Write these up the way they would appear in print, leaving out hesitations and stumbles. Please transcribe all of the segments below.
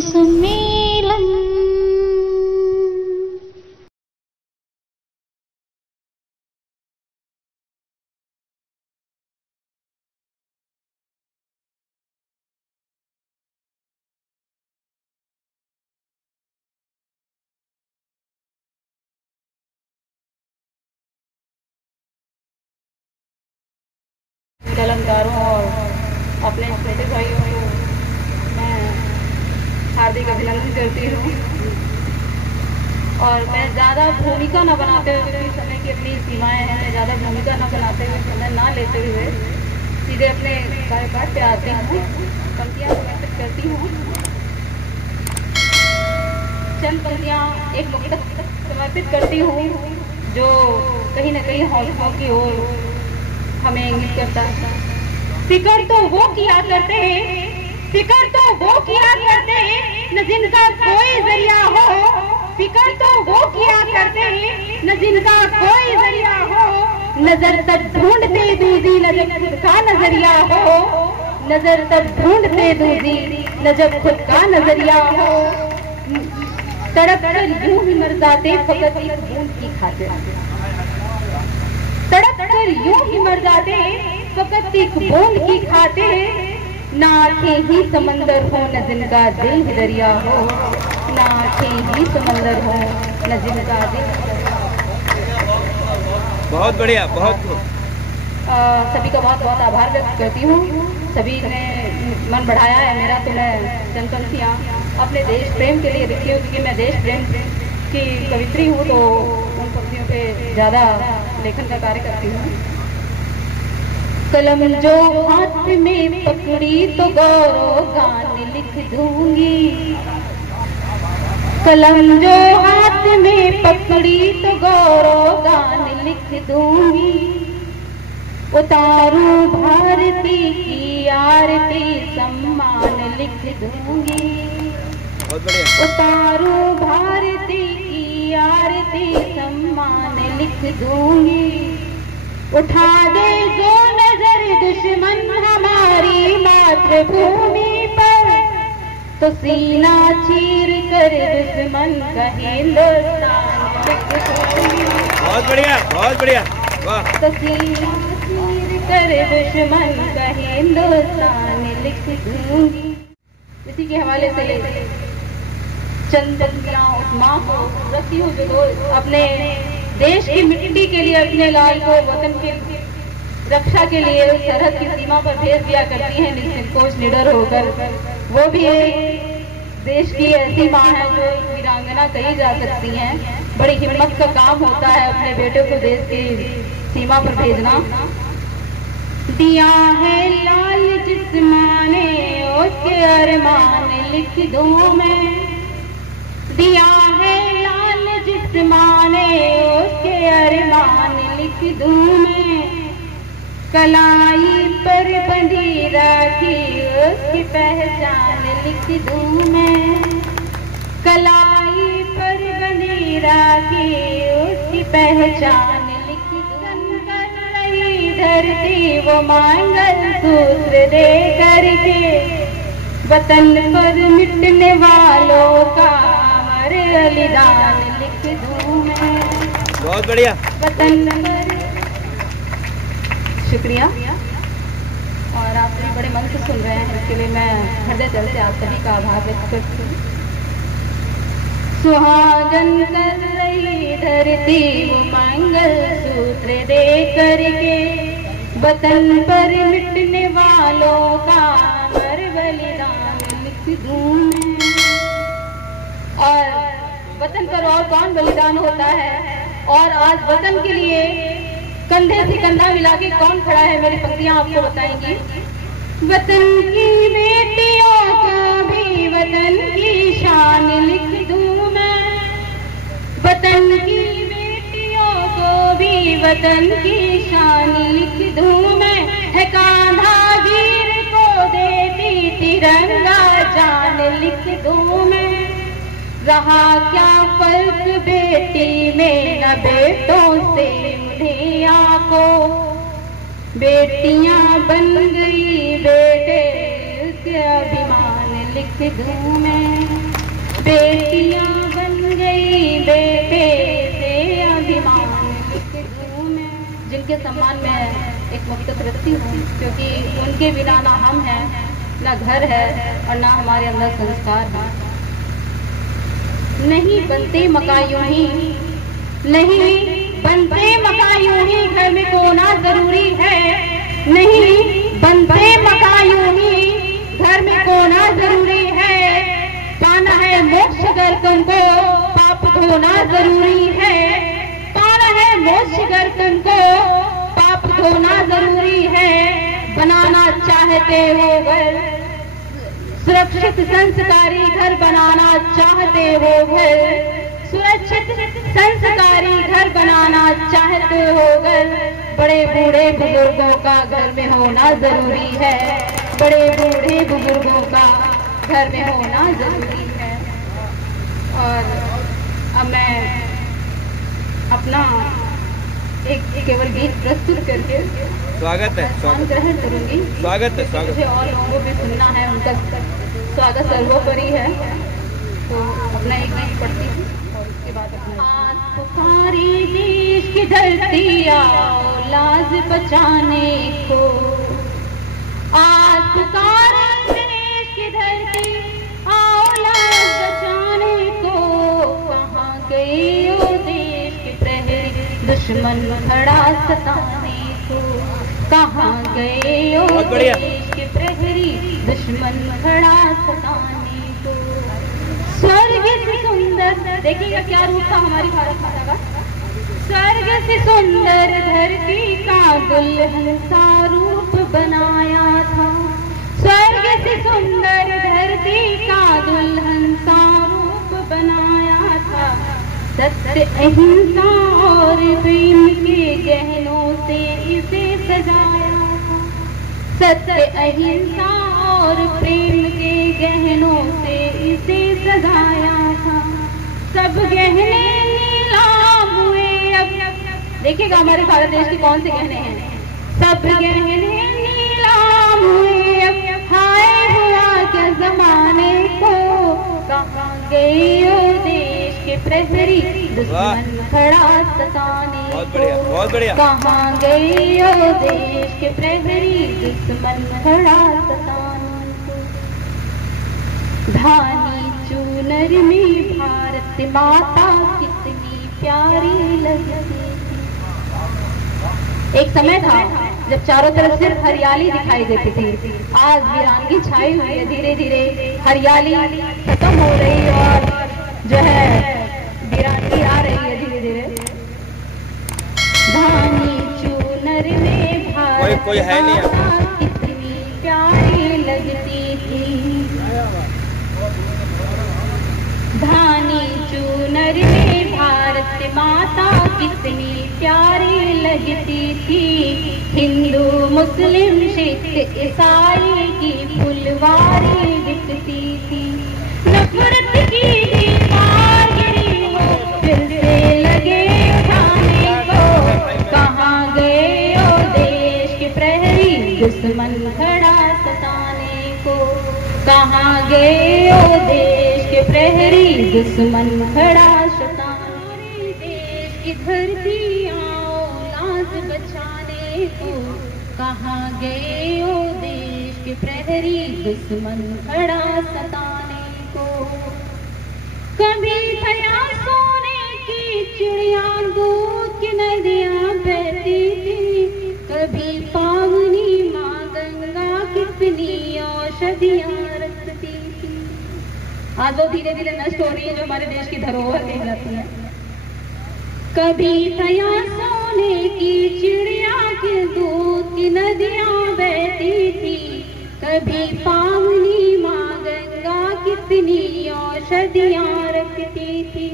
कवि सम्मेलन। कलमकारों और अपने छोटे भाइयों को मैं हार्दिक अभिनंदन करती हूँ। और मैं ज़्यादा भूमिका न बनाते हुए, क्योंकि समय की अपनी सीमाएं हैं, मैं ज़्यादा भूमिका न बनाते हुए, समय ना लेते हुए सीधे अपने कार्यपाठ पे आती हूँ, पंक्तियाँ समर्पित करती हूँ। चंद पंक्तियाँ एक मुक्तक समर्पित करती हूँ जो कहीं न कहीं हौसलों की ओर हमें इंगित करता है। फिक्र तो वो किया करते हैं, फिक्र तो वो किया करते हैं न जिनका कोई जरिया हो। फिक्र तो वो किया करते हैं न जिनका कोई जरिया हो। नजर तक ढूंढते दूजी न जब खुद का नजरिया हो। नजर तक ढूंढते दूजी न जब खुद का नजरिया हो। तड़प कर यूं ही मर जाते फकत एक बूंद की खातिर। तड़प कर यूं ही मर जाते फकत एक बूंद की खाते। ना आंखें ही समंदर हो न जिनका दिल ही दरिया हो। ना आंखें ही समंदर हो न जिनका दिल। बहुत बढ़िया, बहुत सभी का बहुत बहुत आभार व्यक्त करती हूँ। सभी ने मन बढ़ाया है मेरा। तो मैं चंद पंक्तियाँ अपने देश प्रेम के लिए लिखी हूँ, क्योंकि मैं देश प्रेम की कवित्री हूँ, तो उन पंक्तियों पे ज़्यादा लेखन का कार्य करती हूँ। कलम जो हाथ में पकड़ी तो गौरव गान लिख दूंगी। कलम जो हाथ में पकड़ी तो गौरव गान लिख दूंगी। उतारू भारती की आरती सम्मान लिख दूंगी। उतारू भारती की आरती सम्मान लिख दूंगी। उठा दे जो नजर दुश्मन हमारी मातृभूमि पर, तो सीना चीर कर दुश्मन का हिंदुस्तान लिख दूंगी। बहुत बढ़िया, बहुत बढ़िया, वाह। तो सीना चीर कर दुश्मन का हिंदुस्तान लिख दूंगी। इसी के हवाले से चंद पंक्तियाँ उस माँ को रखती हूँ जो अपने देश की मिट्टी के लिए अपने लाल को वतन की रक्षा के लिए सरहद की सीमा पर भेज दिया करती है निसंकोच निडर होकर। वो भी एक देश की ऐसी माँ है जो एक वीरांगना कही जा सकती हैं। बड़ी हिम्मत का काम होता है अपने बेटे को देश की सीमा पर भेजना। दिया है लाल जिस माँ ने उसके अरमान लिख दूं मैं। दिया है लाल जिस माँ ने उसके अरमान लिख दूं मैं। कलाई पर बंधी राखी उसकी पहचान लिख दूं मैं। कलाई पर बंधी राखी उसकी पहचान लिख दूं। कर रही धरती वो मांगल सूत्र दे करके, वतन पर मिटने वालों का बलिदान लिख दूं मैं। बहुत बढ़िया। वतन पर शुक्रिया। और आप सभी बड़े मन से सुन रहे हैं, इसके लिए मैं हृदय जल से आप सभी का आभार व्यक्त करती हूँ। सुहागन कर रही धरती वो मंगल सूत्र दे करके, वतन पर मिटने वालों का बलिदान लिख दूं मैं। और वतन पर और कौन बलिदान होता है, और आज वतन के लिए कंधे से कंधा मिला के कौन खड़ा है, मेरी पंक्तियां आपको बताएंगी। वतन की बेटियों को भी वतन की शान लिख दूं मैं। वतन की बेटियों को भी वतन की शान लिख दूं मैं। है कान्हा वीर को देती तिरंगा जान लिख दूं मैं। रहा क्या फर्क बेटी में न बेटों से दुनिया को, बेटियां बन गई बेटे के अभिमान लिख लिख दूं मैं, बेटियां बन गई बेटे से अभिमान लिख दूं मैं, जिनके सम्मान में एक मुक्तक रखती हूँ, क्योंकि उनके बिना ना हम हैं, ना घर है और ना हमारे अंदर संस्कार है। नहीं बनते मकान यूं ही, नहीं बनते मकान यूं ही, घर में कोना जरूरी है। नहीं बनते मकान यूं ही, घर में कोना जरूरी है। पाना है मोक्ष गर्दन को, पाप धोना जरूरी है। पाना है मोक्ष गर्दन को, पाप धोना जरूरी है। बनाना चाहते हो घर, सुरक्षित संस्कारी घर बनाना चाहते हो घर, सुरक्षित संस्कारी घर बनाना चाहते हो घर। बड़े बूढ़े बुजुर्गों का घर में होना जरूरी है, बड़े बूढ़े बुजुर्गों का घर में होना जरूरी है। और अब मैं अपना एक केवल गीत प्रस्तुत करके स्वागत है, सम्मान ग्रहण करूंगी। स्वागत है, स्वागत। मुझे और लोगों को भी सुनना है, उनका स्वागत सर्वोपरि है। तो अपना एक गीत पढ़ती हूँ और उसके बाद आज पुकारी देश की धरती आओ लाज बचाने को, आज पुकारी देश की धरती आओ लाज बचाने को। कहाँ गए ओ देश के प्रहरी दुश्मन खड़ा सताने को, कहाँ गए ओ देश के प्रहरी दुश्मन खड़ा सताने को। स्वर्ग से सुंदर, देखिएगा क्या रूप था हमारी भारत माता का। स्वर्ग से सुंदर धरती का दुल्हन सा रूप बनाया था, स्वर्ग से सुंदर धरती का दुल्हन सा रूप बनाया था। सत्य अहिंसा और प्रेम के गहनों से इसे सजाया था, सत्य अहिंसा और प्रेम के गहनों से इसे सजाया था। सब गहने नीलाम हुए अब, देखिएगा हमारे भारत देश के कौन से गहने हैं। सब गहने नीलाम हुए अब, हाय हुआ क्या जमाने को। कहाँ गए ओ देश के प्रहरी दुश्मन खड़ा सताने को, बहुत बढ़िया। कहाँ गए ओ देश के प्रहरी दुश्मन खड़ा सताने को। धानी चूनर में भारत माता कितनी प्यारी लगती थी। एक समय था जब चारों तरफ सिर्फ हरियाली दिखाई देती थी, आज वीरानगी छाई हुई है। धीरे धीरे हरियाली खत्म हो रही है और जो है वीरानगी आ रही है धीरे धीरे। धानी चूनर में भारत कोई है नहीं माता कितनी प्यारी लगती थी। धानी चूनर में भारत माता कितनी प्यारी लगती थी। हिंदू मुस्लिम सिख ईसाई की फुलवारी दिखती थी। नफरत की दीवार गिरी हो फिर से लगे उठाने को। कहाँ गए ओ देश के प्रहरी दुश्मन खड़ा सताने को। कहाँ गए ओ देश के प्रहरी दुश्मन खड़ा सताने। देश की धरती आओ लाज बचाने को। कहाँ गए ओ देश के प्रहरी दुश्मन खड़ा सताने को। कभी भया सोने की चिड़िया दूध की नदियाँ बहती थी। कभी पावनी माँ गंगा कितनी औषधियाँ रखती थी। आज वो धीरे धीरे नष्ट हो रही है जो हमारे देश की धरोहर कहलाती है। कभी भया सोने की चिड़िया के दूध की नदियाँ बहती थी। कभी पावनी माँ गंगा कितनी औषधियाँ रखती थी।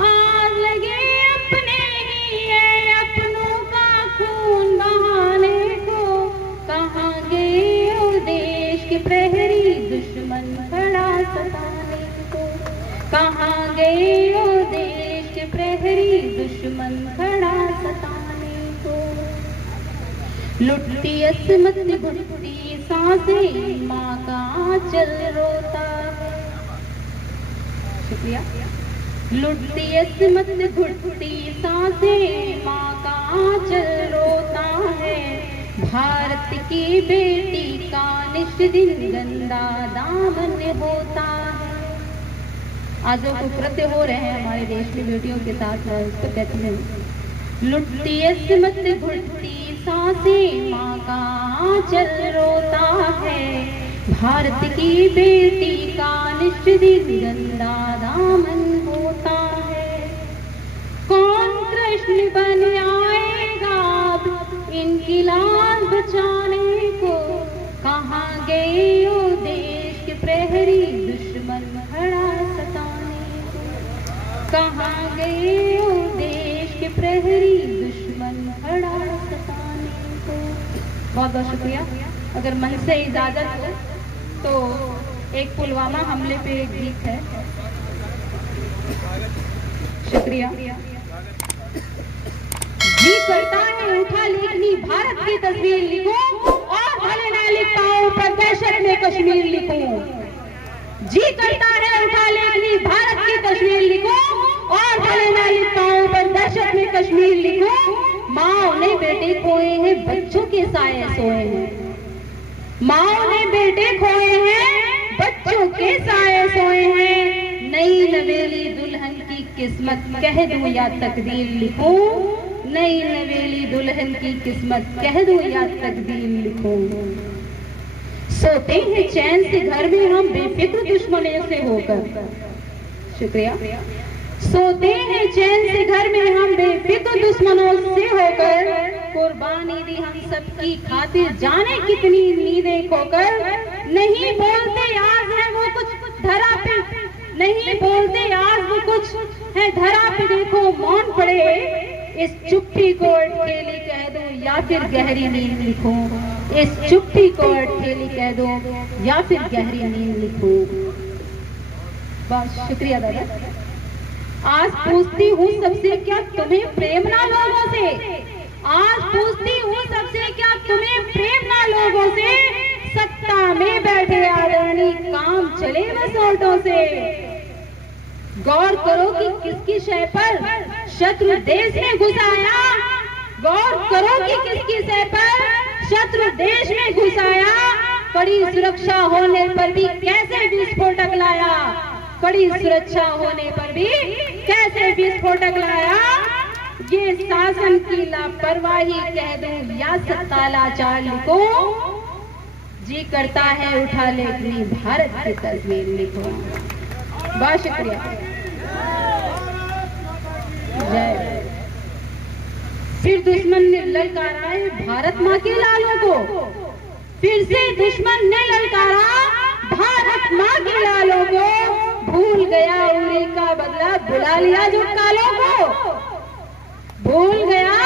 आज लगे अपने ही है अपनों का खून बहाने को। कहाँ गए ओ देश के प्रहरी दुश्मन खड़ा सताने को। कहाँ गए ओ देश के प्रहरी दुश्मन खड़ा सताने को। लुटती असमत घुटती सांसें माँ का आंचल रोता शुक्रिया। लुटती इसमत घुटती सांसें, माँ का आंचल रोता है, भारत की बेटी का निष्ठ दिन गंदा दामन होता है। आज जो कुकृत्य हो रहे हैं हमारे देश में बेटियों के साथ, उसको कहते हैं लुटती इसमत घुटती सांसें, माँ का आंचल रोता है, भारत की बेटी का निष्ठ दिन गंदा दामन होता है। कौन कृष्ण बन आएगा इनकी लाज बचाने को, कहाँ गए ओ देश के प्रहरी दुश्मन खड़ा सताने को, कहाँ गए ओ देश के प्रहरी दुश्मन खड़ा सताने को। बहुत बहुत शुक्रिया। अगर मन से इजाजत हो तो एक पुलवामा हमले पे एक गीत है। शुक्रिया। जी करता है उठा लिखनी भारत की तस्वीर लिखूं, और भले न लिख पाऊं पर दहशत में कश्मीर लिखूं। जी करता है उठा लिखनी भारत की तस्वीर लिखूं, और भले न लिख पाऊं पर दहशत में कश्मीर लिखूं। माँ ने बेटे खोए हैं, बच्चों के साए सोए हैं, माँ ने बेटे खोए हैं, बच्चों के साए सोए हैं। नई नवेली दुल्हन की किस्मत कह दूं या तकदीर लिखूं, नई नवेली दुल्हन की किस्मत कह दूं या तकदीर लिखूं। सोते हैं चैन से घर में हम बेफिक्र दुश्मनों से होकर। शुक्रिया। सोते हैं चैन से घर में हम बेफिक्र दुश्मनों से होकर, कुर्बानी दी हम सबकी खातिर जाने कितनी नींदें खोकर। नहीं बोलते आज है वो कुछ धरा पे, नहीं बोलते आज वो कुछ है धरा पे, देखो मौन पड़े इस चुप्पी को अटकेली कह दो या फिर गहरी नींद लिखो, इस चुप्पी को अटकेली कह दो या फिर गहरी नींद लिखो। बहुत शुक्रिया दादा। आज पूछती हूँ सबसे क्या तुम्हें प्रेम ना लोगों से, आज पूछती हूँ सबसे क्या तुम्हें प्रेम ना लोगों से, सत्ता में बैठे आदरणीय काम चले वसोटों से। गौर करो कि किसकी शय पर शत्रु देश में घुस आया, गौर करो कि किसकी शय पर शत्रु देश में घुस आया। कड़ी सुरक्षा होने पर भी कैसे विस्फोटक लाया, कड़ी सुरक्षा होने पर भी कैसे विस्फोटक लाया। ये शासन की लापरवाही कह दूं या सत्ता लाचार लिखो, जी करता है उठा लेखनी भारत की तस्वीर लिखो। बहुत शुक्रिया। जय। फिर दुश्मन ने ललकारा है भारत माँ के लालों को, फिर से दुश्मन ने ललकारा भारत माँ के लालों को। भूल गया उरी का बदला बुला लिया जो कालों को, भूल गया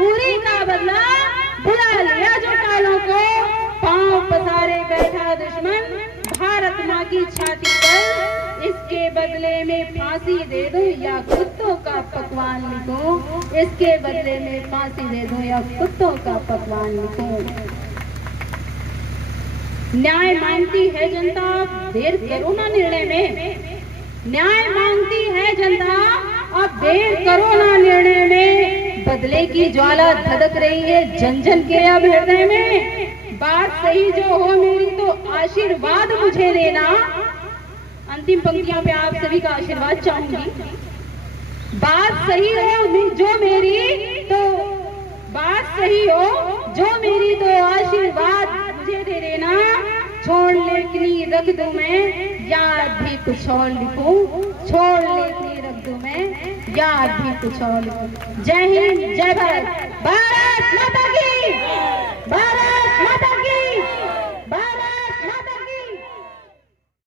उरी का बदला बुला लिया जो कालों को। पांव पसारे बैठा दुश्मन भारत माँ की छाती पर, इसके बदले में फांसी दे दो या कुत्तों का पकवान लिखो, इसके बदले में फांसी दे दो या कुत्तों का पकवान लिखो। न्याय मांगती है जनता, देर करो ना निर्णय में, न्याय मांगती है जनता, अब देर करो ना निर्णय में। बदले की ज्वाला धधक रही है जन जन के अब हृदय में। बात सही जो हो मेरी तो आशीर्वाद मुझे देना। अंतिम पंक्तियों पे आप सभी का आशीर्वाद चाहूंगी। बात सही हो जो मेरी तो, बात सही हो जो मेरी तो आशीर्वाद मुझे दे देना। छोड़ लेखनी रख दूं मैं याद भी कुछ और लिखूं, छोड़ लेखनी रख दूं मैं याद भी कुछ और लिखूं। जय हिंद, जय भारत, भारत माता की, भारत